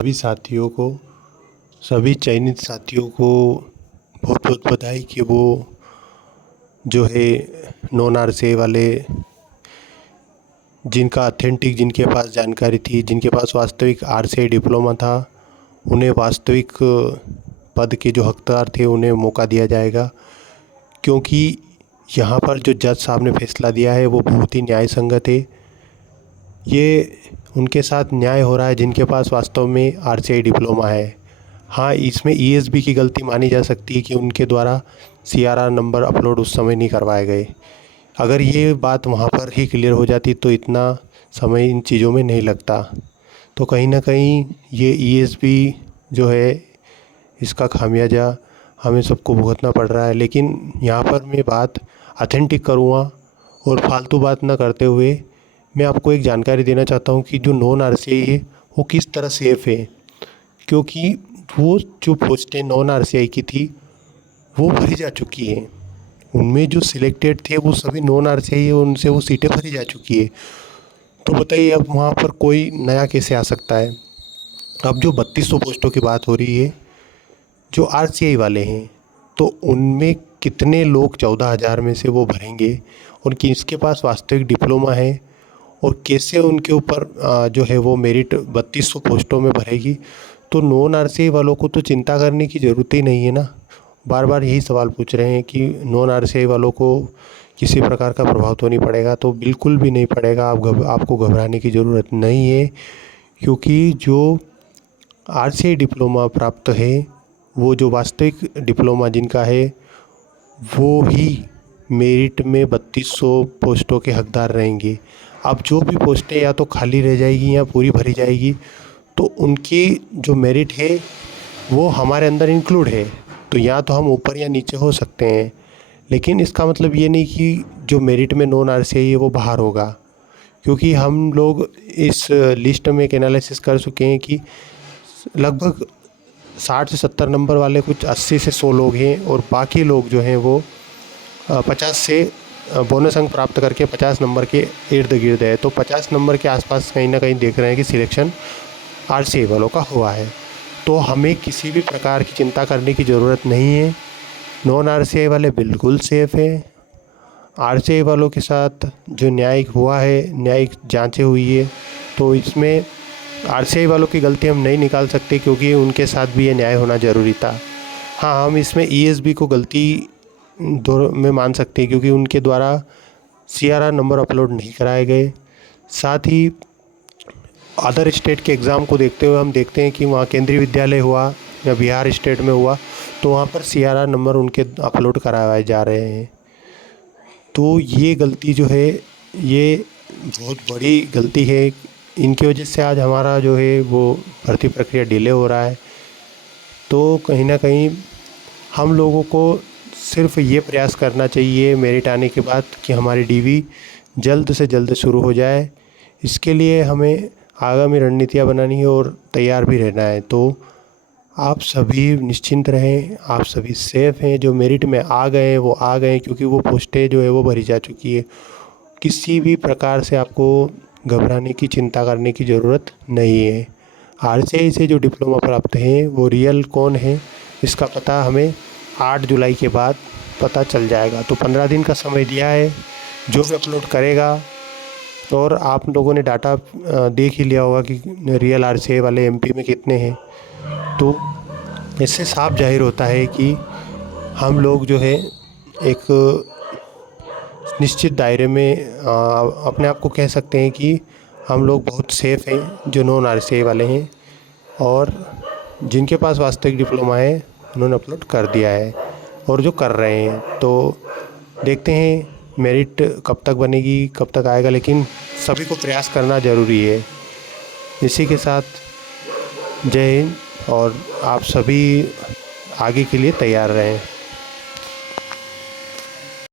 सभी साथियों को सभी चयनित साथियों को बहुत बहुत बधाई कि वो जो है नॉन आरसीआई वाले जिनका ऑथेंटिक जिनके पास जानकारी थी, जिनके पास वास्तविक आरसीआई डिप्लोमा था, उन्हें वास्तविक पद के जो हकदार थे उन्हें मौका दिया जाएगा। क्योंकि यहाँ पर जो जज साहब ने फैसला दिया है वो बहुत ही न्याय संगत है। ये उनके साथ न्याय हो रहा है जिनके पास वास्तव में आरसीआई डिप्लोमा है। हाँ, इसमें ईएसबी की गलती मानी जा सकती है कि उनके द्वारा सीआरआर नंबर अपलोड उस समय नहीं करवाए गए। अगर ये बात वहाँ पर ही क्लियर हो जाती तो इतना समय इन चीज़ों में नहीं लगता। तो कहीं ना कहीं ये ईएसबी जो है इसका खामियाजा हमें सबको भुगतना पड़ रहा है। लेकिन यहाँ पर मैं बात ऑथेंटिक करूँगा और फालतू बात ना करते हुए मैं आपको एक जानकारी देना चाहता हूँ कि जो नॉन आरसीआई है वो किस तरह सेफ़ है। क्योंकि वो जो पोस्टें नॉन आरसीआई की थी वो भरी जा चुकी हैं। उनमें जो सिलेक्टेड थे वो सभी नॉन आरसीआई है, उनसे वो सीटें भरी जा चुकी है। तो बताइए अब वहाँ पर कोई नया कैसे आ सकता है। अब जो 3200 पोस्टों की बात हो रही है जो आरसीआई वाले हैं, तो उनमें कितने लोग 14,000 में से वो भरेंगे और किसके पास वास्तविक डिप्लोमा है और कैसे उनके ऊपर जो है वो मेरिट 3200 पोस्टों में भरेगी। तो नॉन आरसीआई वालों को तो चिंता करने की ज़रूरत ही नहीं है ना। बार बार यही सवाल पूछ रहे हैं कि नॉन आरसीआई वालों को किसी प्रकार का प्रभाव तो नहीं पड़ेगा। तो बिल्कुल भी नहीं पड़ेगा। आपको घबराने की ज़रूरत नहीं है। क्योंकि जो आरसीआई डिप्लोमा प्राप्त है वो जो वास्तविक डिप्लोमा जिनका है वो ही मेरिट में 3200 पोस्टों के हकदार रहेंगे। अब जो भी पोस्टें या तो खाली रह जाएगी या पूरी भरी जाएगी तो उनकी जो मेरिट है वो हमारे अंदर इंक्लूड है। तो या तो हम ऊपर या नीचे हो सकते हैं, लेकिन इसका मतलब ये नहीं कि जो मेरिट में नॉन आरसीआई है वो बाहर होगा। क्योंकि हम लोग इस लिस्ट में एक एनालिसिस कर चुके हैं कि लगभग 60 से 70 नंबर वाले कुछ 80 से 100 लोग हैं और बाकी लोग जो हैं वो 50 से बोनस अंक प्राप्त करके 50 नंबर के इर्द गिर्द है। तो 50 नंबर के आसपास कहीं ना कहीं देख रहे हैं कि सिलेक्शन आरसीआई वालों का हुआ है। तो हमें किसी भी प्रकार की चिंता करने की ज़रूरत नहीं है। नॉन आरसीआई वाले बिल्कुल सेफ़ हैं। आरसीआई वालों के साथ जो न्यायिक हुआ है, न्यायिक जांचें हुई है, तो इसमें आरसीआई वालों की गलती हम नहीं निकाल सकते क्योंकि उनके साथ भी ये न्याय होना ज़रूरी था। हाँ, हम इसमें ईएसबी को गलती में मान सकते हैं क्योंकि उनके द्वारा सीआरआर नंबर अपलोड नहीं कराए गए। साथ ही अदर स्टेट के एग्ज़ाम को देखते हुए हम देखते हैं कि वहाँ केंद्रीय विद्यालय हुआ या बिहार स्टेट में हुआ तो वहाँ पर सीआरआर नंबर उनके अपलोड कराए जा रहे हैं। तो ये गलती जो है ये बहुत बड़ी गलती है। इनकी वजह से आज हमारा जो है वो भर्ती प्रक्रिया डिले हो रहा है। तो कहीं ना कहीं हम लोगों को सिर्फ ये प्रयास करना चाहिए मेरिट आने के बाद कि हमारी डीवी जल्द से जल्द शुरू हो जाए। इसके लिए हमें आगामी रणनीतियाँ बनानी है और तैयार भी रहना है। तो आप सभी निश्चिंत रहें, आप सभी सेफ़ हैं। जो मेरिट में आ गए वो आ गए क्योंकि वो पोस्टें जो है वो भरी जा चुकी है। किसी भी प्रकार से आपको घबराने की चिंता करने की ज़रूरत नहीं है। आरसीआई से जो डिप्लोमा प्राप्त हैं वो रियल कौन है इसका पता हमें 8 जुलाई के बाद पता चल जाएगा। तो 15 दिन का समय दिया है। जो भी अपलोड करेगा, और आप लोगों ने डाटा देख ही लिया होगा कि रियल आरसीआई वाले एमपी में कितने हैं। तो इससे साफ जाहिर होता है कि हम लोग जो है एक निश्चित दायरे में अपने आप को कह सकते हैं कि हम लोग बहुत सेफ़ हैं जो नॉन आरसीआई वाले हैं। और जिनके पास वास्तविक डिप्लोमा है उन्होंने अपलोड कर दिया है और जो कर रहे हैं। तो देखते हैं मेरिट कब तक बनेगी, कब तक आएगा, लेकिन सभी को प्रयास करना ज़रूरी है। इसी के साथ जय हिंद और आप सभी आगे के लिए तैयार रहें।